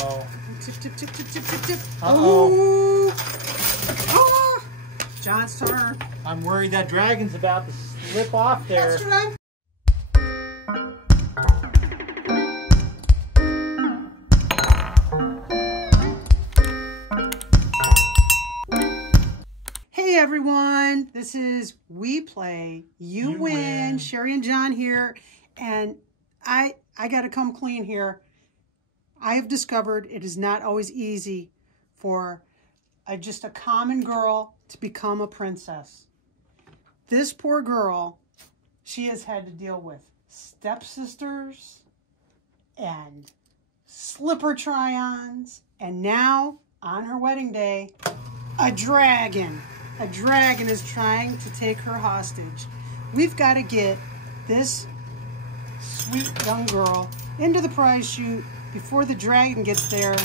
Uh-oh. Tip, tip, tip, tip, tip, tip, tip. Uh-oh. Oh! John's turn. I'm worried that dragon's about to slip off there. That's right. Hey everyone, this is We Play, You Win. Sherry and John here, and I got to come clean here. I have discovered it is not always easy for just a common girl to become a princess. This poor girl, she has had to deal with stepsisters and slipper try-ons, and now on her wedding day, a dragon. A dragon is trying to take her hostage. We've got to get this sweet young girl into the prize chute before the dragon gets there,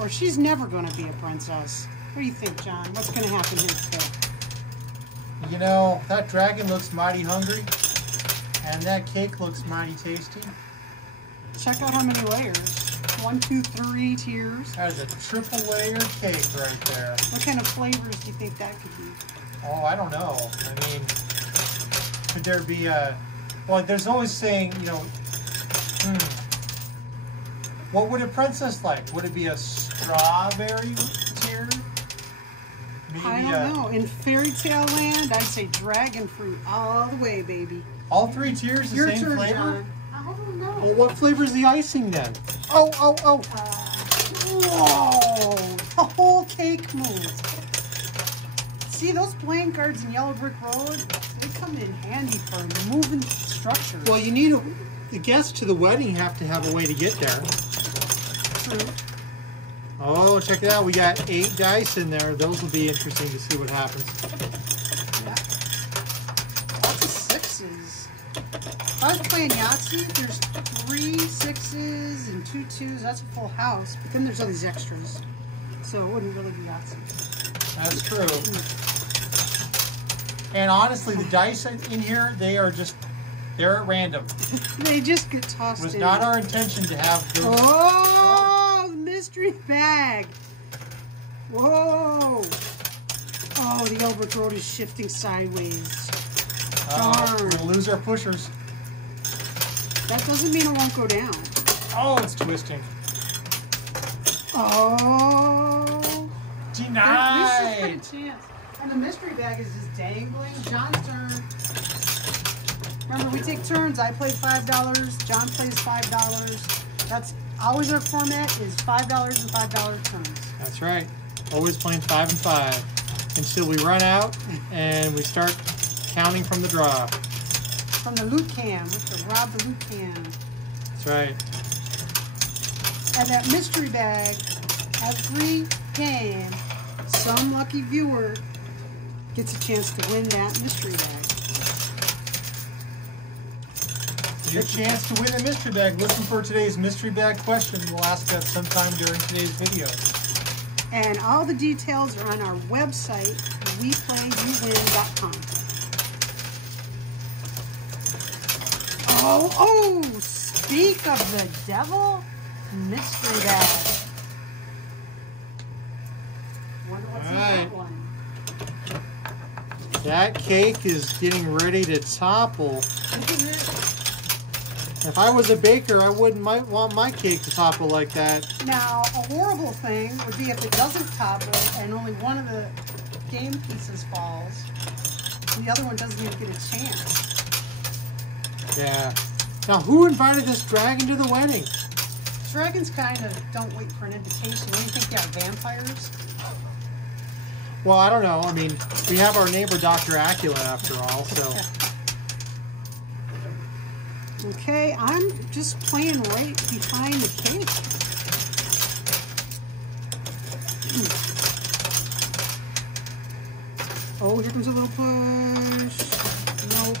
or she's never going to be a princess. What do you think, John? What's going to happen here today? You know, that dragon looks mighty hungry, and that cake looks mighty tasty. Check out how many layers. 1, 2, 3 tiers. That is a triple layer cake right there. What kind of flavors do you think that could be? Oh, I don't know. I mean, could there be a... Well, there's always saying, you know, what would a princess like? Would it be a strawberry tier? Maybe I don't know. In fairy tale land, I'd say dragon fruit all the way, baby. All 3 tiers the same turn, flavor? John. I don't know. Well, what flavor is the icing then? Oh. Whoa! The whole cake moves. See, those playing cards in Yellow Brick Road, they come in handy for moving structures. Well, you need the guests to the wedding have to have a way to get there. True. Oh, check it out. We got 8 dice in there. Those will be interesting to see what happens. Yeah. Lots of 6s. If I was playing Yahtzee, there's 3 6s and 2 2s. That's a full house. But then there's all these extras. So it wouldn't really be Yahtzee. That's true. And honestly, the dice in here, they're at random. They just get tossed in. It was not our intention to have those. Oh, the mystery bag. Whoa. Oh, the Yellow Brick Road is shifting sideways. We're going to lose our pushers. That doesn't mean it won't go down. Oh, it's twisting. Oh. Denied. At least there's a chance. And the mystery bag is just dangling. John's turn. Remember, we take turns. I play $5. John plays $5. That's always our format is $5 and $5 turns. That's right. Always playing 5 and 5 until we run out and we start counting from the draw. From the loot can. We have to rob the loot can. That's right. And that mystery bag, every game, some lucky viewer gets a chance to win that mystery bag. Your chance to win a mystery bag. Listen for today's mystery bag question. We'll ask that sometime during today's video. And all the details are on our website, WePlayYouWin.com. Oh, speak of the devil, mystery bag. Wonder what's in that one. That cake is getting ready to topple. Isn't it? If I was a baker, I might want my cake to topple like that. Now, a horrible thing would be if it doesn't topple and only one of the game pieces falls. And the other one doesn't even get a chance. Yeah. Now, who invited this dragon to the wedding? Dragons kind of don't wait for an invitation. What do you think they have, vampires? Well, I don't know. I mean, we have our neighbor, Dr. Acula, after all, so... Okay, I'm just playing right behind the cake. Oh, here comes a little push. Nope.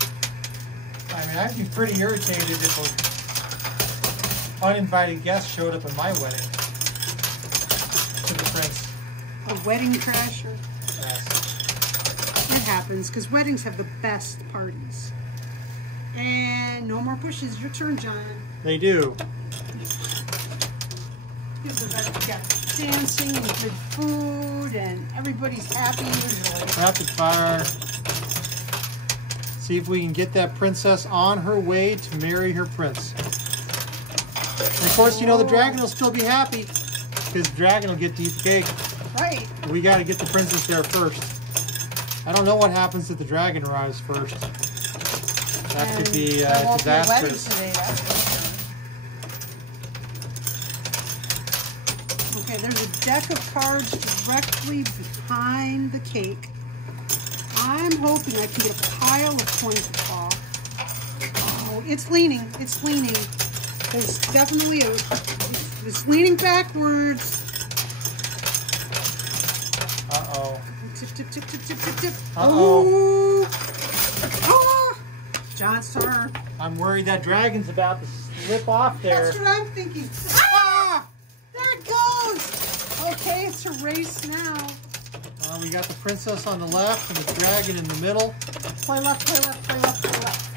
I mean, I'd be pretty irritated if an uninvited guest showed up at my wedding. To the prince. A wedding crasher. Yes. It happens, because weddings have the best parties. And no more pushes. Your turn, John. They do. Gives the best. We got dancing and good food, and everybody's happy usually. Rapid fire. See if we can get that princess on her way to marry her prince. And of course, you know the dragon will still be happy because the dragon will get to eat the cake. Right. We got to get the princess there first. I don't know what happens if the dragon arrives first. That could be disastrous. Today, that's for sure. Okay, there's a deck of cards directly behind the cake. I'm hoping I can get a pile of coins to fall. Oh, it's leaning. It's leaning. There's definitely it's leaning backwards. Uh-oh. Tip, tip, tip, tip, tip, tip, tip. Uh-oh. Oh! John's turn. I'm worried that dragon's about to slip off there. That's what I'm thinking. Ah! There it goes. Okay, it's a race now. We got the princess on the left and the dragon in the middle. Play left, play left, play left, play left.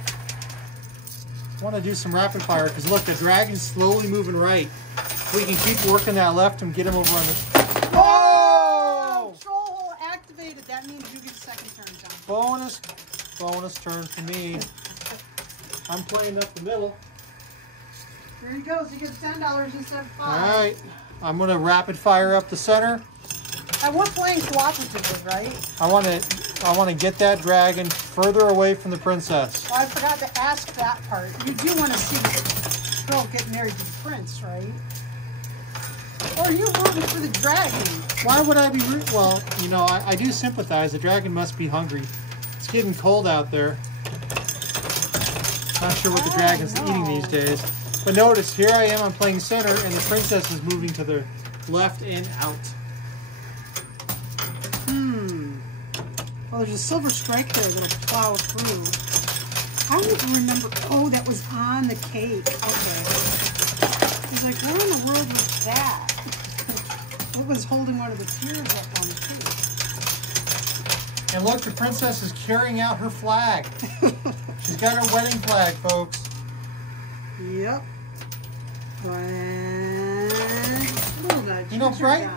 I want to do some rapid fire because look, the dragon's slowly moving right. We can keep working that left and get him over on the... Oh! Control hole activated. That means you get a second turn, John. Bonus turn for me. I'm playing up the middle. Here he goes. He gets $10 instead of $5. All right. I'm going to rapid fire up the center. And we're playing cooperatively, right? I want to get that dragon further away from the princess. Well, I forgot to ask that part. You do want to see the girl get married to the prince, right? Or are you rooting for the dragon? Why would I be rooting? Well, you know, I do sympathize. The dragon must be hungry. It's getting cold out there. Not sure what the dragon's eating these days. But notice, here I am, I'm playing center, and the princess is moving to the left and out. Oh, there's a silver strike there that'll plow through. I don't even remember. Oh, that was on the cake. Okay. He's like, where in the world was that? What was holding one of the tears up on the cake? And look, the princess is carrying out her flag. She's got her wedding flag, folks. Yep. And... You know, right?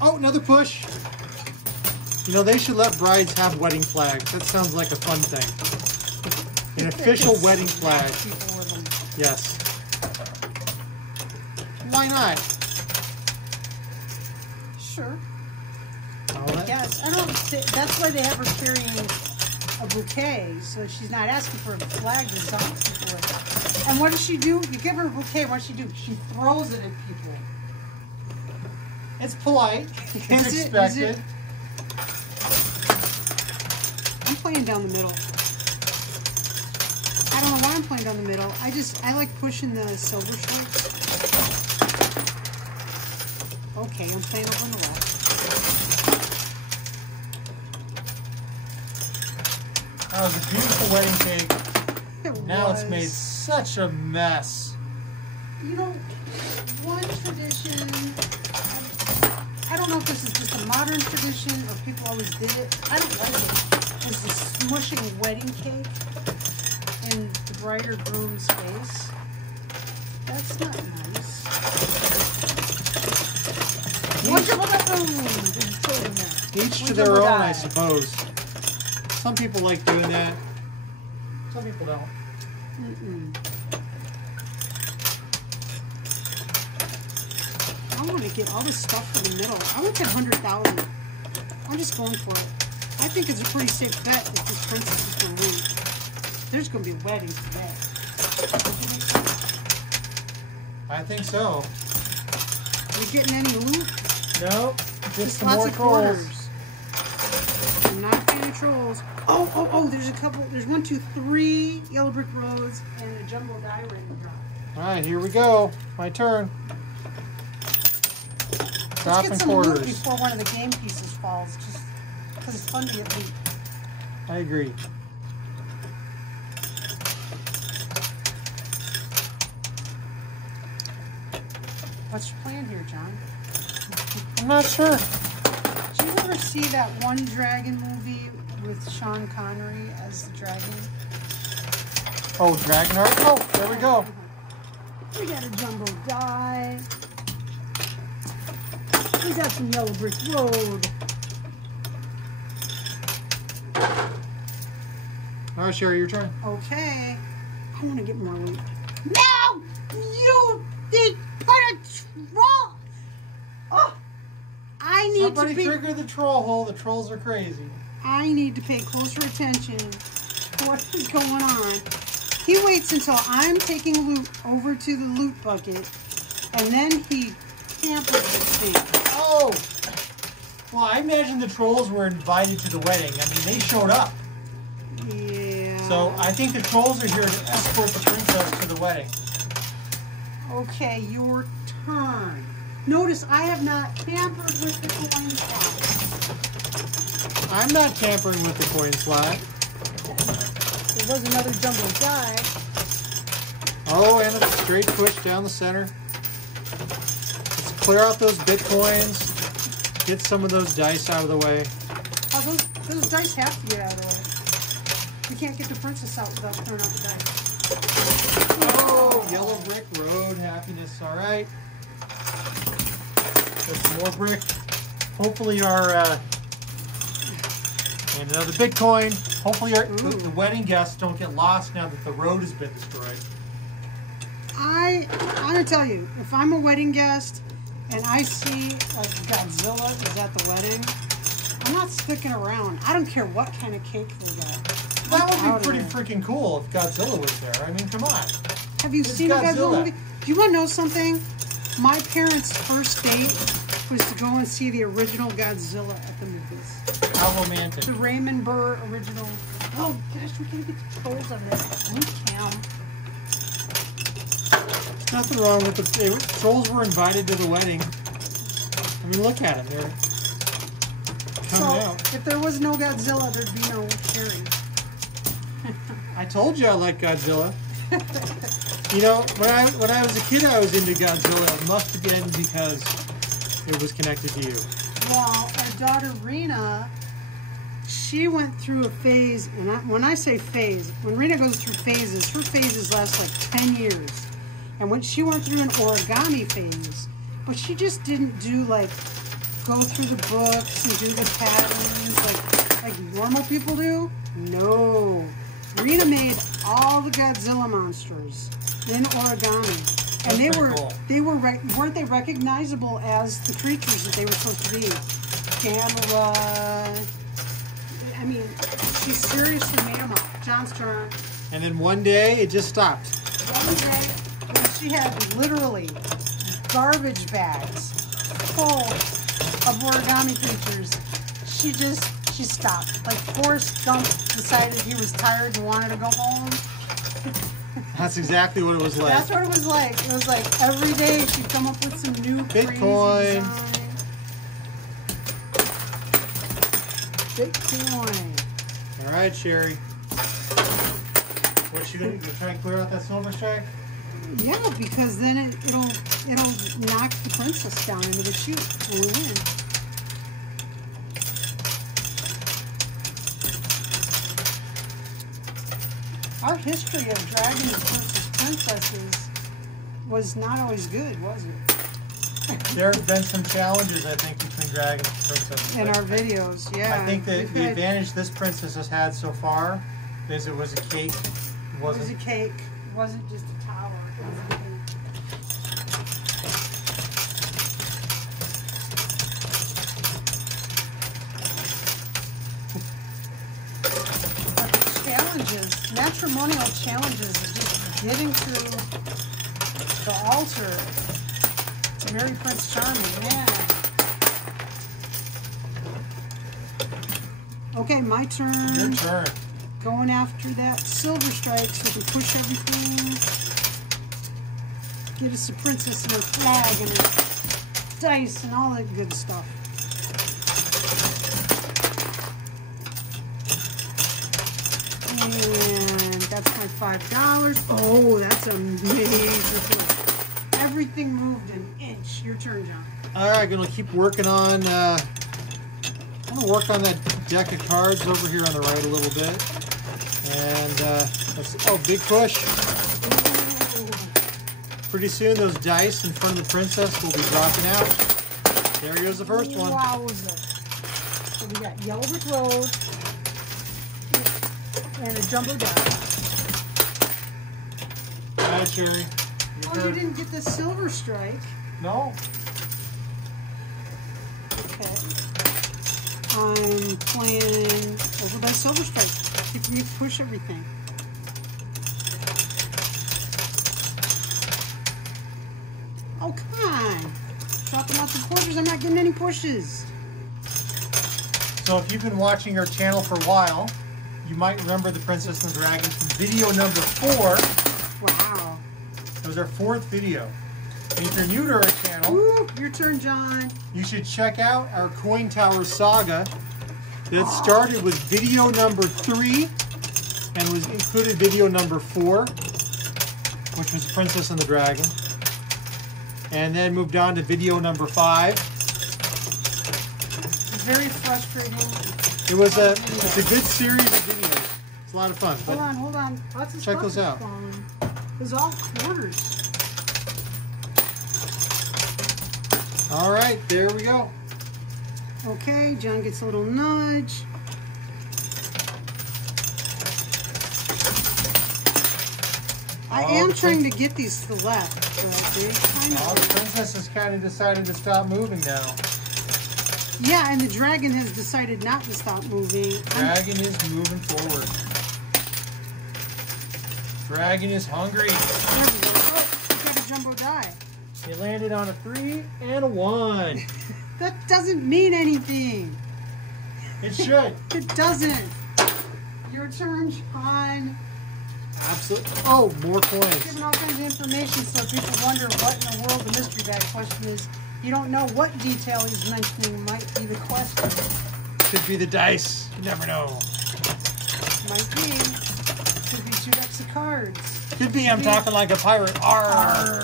Oh, another push. You know, they should let brides have wedding flags. That sounds like a fun thing. An official wedding flag. Yes. Why not? Sure. Oh, Yes. I don't. That's why they have her carrying a bouquet, so she's not asking for a flag to zone people with. And what does she do? You give her a bouquet. What does she do? She throws it at people. it's polite. It's expected. I'm playing down the middle. I don't know why I'm playing down the middle. I like pushing the silver stripes. Okay, I'm playing over on the left. That was a beautiful wedding cake. Now it's made such a mess. You know, one tradition, I don't know if this is just a modern tradition or people always did it. I don't like it. Was the smushing wedding cake in the bride or groom's face. That's not nice. Each to their own, I suppose. Some people like doing that. Some people don't. I want to get all this stuff from the middle. I want that 100,000. I'm just going for it. I think it's a pretty safe bet that this princess is going to win. There's going to be a wedding today. I think so. Are you getting any loot? No, just some lots more of trolls. quarters. I'm not getting any trolls. Oh, there's a couple. There's 1, 2, 3 yellow brick roads and a jumbo die ready to drop. All right, here we go. My turn. Let's get some loot before one of the game pieces falls, just because it's fun to get loot. I agree. What's your plan here, John? I'm not sure. Did you ever see that one dragon movie with Sean Connery as the dragon? Oh, Dragonheart. Oh, there we go. We got a jumbo die. got some yellow brick road. All right, Sherry, your turn. Okay. I want to get more loot. No! You did put a troll! Oh! I need Somebody to be... trigger the troll hole. The trolls are crazy. I need to pay closer attention to what is going on. He waits until I'm taking loot over to the loot bucket, and then he tampers with things. Oh! Well, I imagine the trolls were invited to the wedding. I mean, they showed up. Yeah. So I think the trolls are here to escort the princess to the wedding. Okay, your turn. Notice I have not tampered with the coin slot. I'm not tampering with the coin slot. There was another jumbo die. Oh, and a straight push down the center. Let's clear out those bitcoins. Get some of those dice out of the way. Oh, those dice have to get out of the way. We can't get the princess out without clearing out the dice. Oh, yellow brick road, happiness. All right. There's some more brick. Hopefully our, and another Bitcoin. Hopefully the wedding guests don't get lost now that the road has been destroyed. I'm going to tell you, if I'm a wedding guest and I see a Godzilla is at the wedding, I'm not sticking around. I don't care what kind of cake they got. That would be pretty freaking cool if Godzilla was there. I mean, come on. Have you seen a Godzilla movie? Do you want to know something? My parents' first date was to go and see the original Godzilla at the movies. How romantic. The Raymond Burr original. Oh gosh, we can't get the trolls on that blue cam. There's nothing wrong with the trolls were invited to the wedding. I mean, look at them. They're coming out. If there was no Godzilla, there'd be no Sherry. I told you I like Godzilla. You know, when I was a kid, I was into Godzilla. It must have been because it was connected to you. Well, our daughter Rena, she went through a phase, and when I say phase, when Rena goes through phases, her phases last like 10 years. And when she went through an origami phase, but she just didn't do like go through the books and do the patterns like normal people do. No. Rena made all the Godzilla monsters in origami, and weren't they recognizable as the creatures that they were supposed to be? Gamera. I mean, she seriously made them up. John's turn. And then one day it just stopped. One day, when she had literally garbage bags full of origami creatures, she stopped. Like Forrest Gump decided he was tired and wanted to go home. That's exactly what it was like. That's what it was like. It was like every day she'd come up with some new Bitcoin. Crazy design. Bitcoin. All right, Sherry. What you gonna try and clear out that silver strike? Yeah, because then it'll knock the princess down into the chute and we win. Our history of dragons versus princesses was not always good, was it? There have been some challenges, I think, between dragons and princesses. In our videos, yeah. I think that the advantage this princess has had so far is it was a cake. It was a cake. It wasn't just a tower. It was a cake. Matrimonial challenges of just getting to the altar to marry Prince Charming. Yeah. Okay, my turn. Your turn. Going after that silver strike so we can push everything. Get us a princess and her flag and her dice and all that good stuff. And that's my $5. Oh, that's amazing. Everything moved an inch. Your turn, John. All right, gonna keep working on. I'm gonna work on that deck of cards over here on the right a little bit. And big push. Ooh. Pretty soon, those dice in front of the princess will be dropping out. There goes the first one. Wowzer. So we got yellow brick road and a jumbo die. Hi, Sherry. Oh, you didn't get the silver strike. No. Okay. I'm playing over by silver strike. Keep me push everything. Oh, come on. Dropping lots of quarters. I'm not getting any pushes. So if you've been watching our channel for a while, you might remember the Princess and the Dragon from video number 4. Wow. That was our 4th video. And if you're new to our channel, Ooh, your turn, John. you should check out our Coin Tower Saga that started with video number 3 and was included video number 4, which was Princess and the Dragon. And then moved on to video number 5. It's very frustrating. It's a good series of videos. It's a lot of fun. Hold on. Lots of check stuff those is out. falling. There's all quarters. All right, there we go. Okay, John gets a little nudge. I am trying to get these to the left. The princess has kind of decided to stop moving now. Yeah, and the dragon has decided not to stop moving. Dragon is moving forward. Dragon is hungry. There we go. Oh, got a jumbo die. He landed on a 3 and a 1. That doesn't mean anything. It should. It doesn't. Your turn, John. Absolutely. Oh, more coins. Giving all kinds of information so people wonder what in the world the mystery bag question is. You don't know what detail he's mentioning might be the question. Could be the dice. You never know. Might be. Could be 2 decks of cards. Could be I'm talking like a pirate. Arr.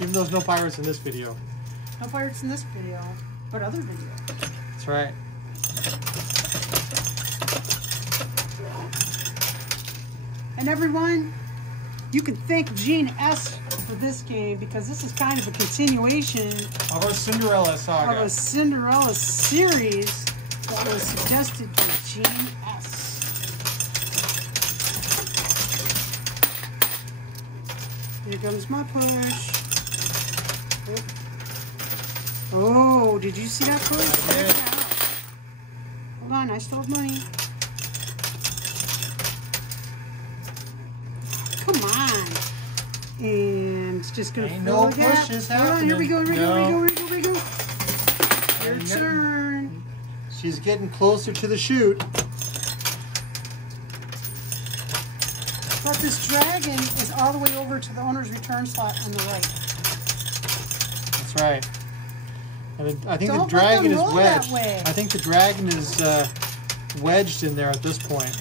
Even though there's no pirates in this video. No pirates in this video, but other videos. That's right. And everyone, you can thank Gene S. for this game because this is kind of a continuation of our Cinderella Saga. Of a Cinderella series that was suggested by Gene S. Here comes my push. Oh, did you see that push? I did. Hold on, I still have money. Come on. And it's just going to fill the gap. Hold on, here we go, here we go. Your turn. She's getting closer to the chute. But this dragon is all the way over to the owner's return slot on the right. That's right. I think the dragon is wedged. I think the dragon is wedged in there at this point.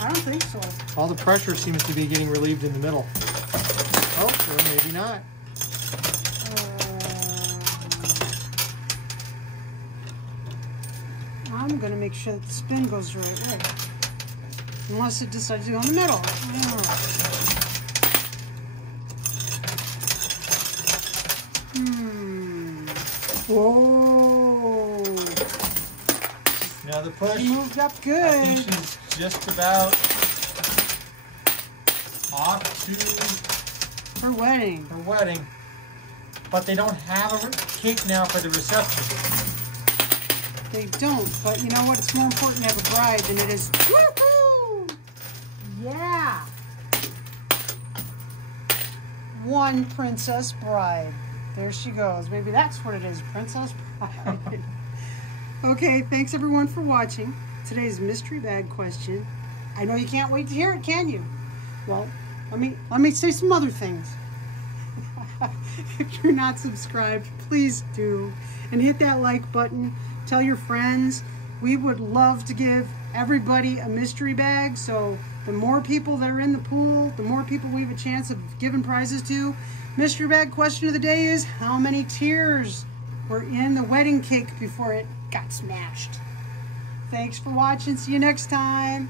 I don't think so. All the pressure seems to be getting relieved in the middle. Oh, or maybe not. I'm going to make sure that the spin goes the right way. Unless it decides to go in the middle. Whoa. Another push. She moved up good. I think she's just about off to her wedding. Her wedding. But they don't have a cake now for the reception. They don't, but you know what? It's more important to have a bride than it is. Woohoo! Yeah. One princess bride. There she goes. Maybe that's what it is, princess bride. Okay, thanks everyone for watching today's mystery bag question. I know you can't wait to hear it, can you? Well, let me say some other things. If you're not subscribed, please do. And hit that like button. Tell your friends. We would love to give everybody a mystery bag. So the more people that are in the pool, the more people we have a chance of giving prizes to. Mystery bag question of the day is, how many tears were in the wedding cake before it got smashed? Thanks for watching. See you next time.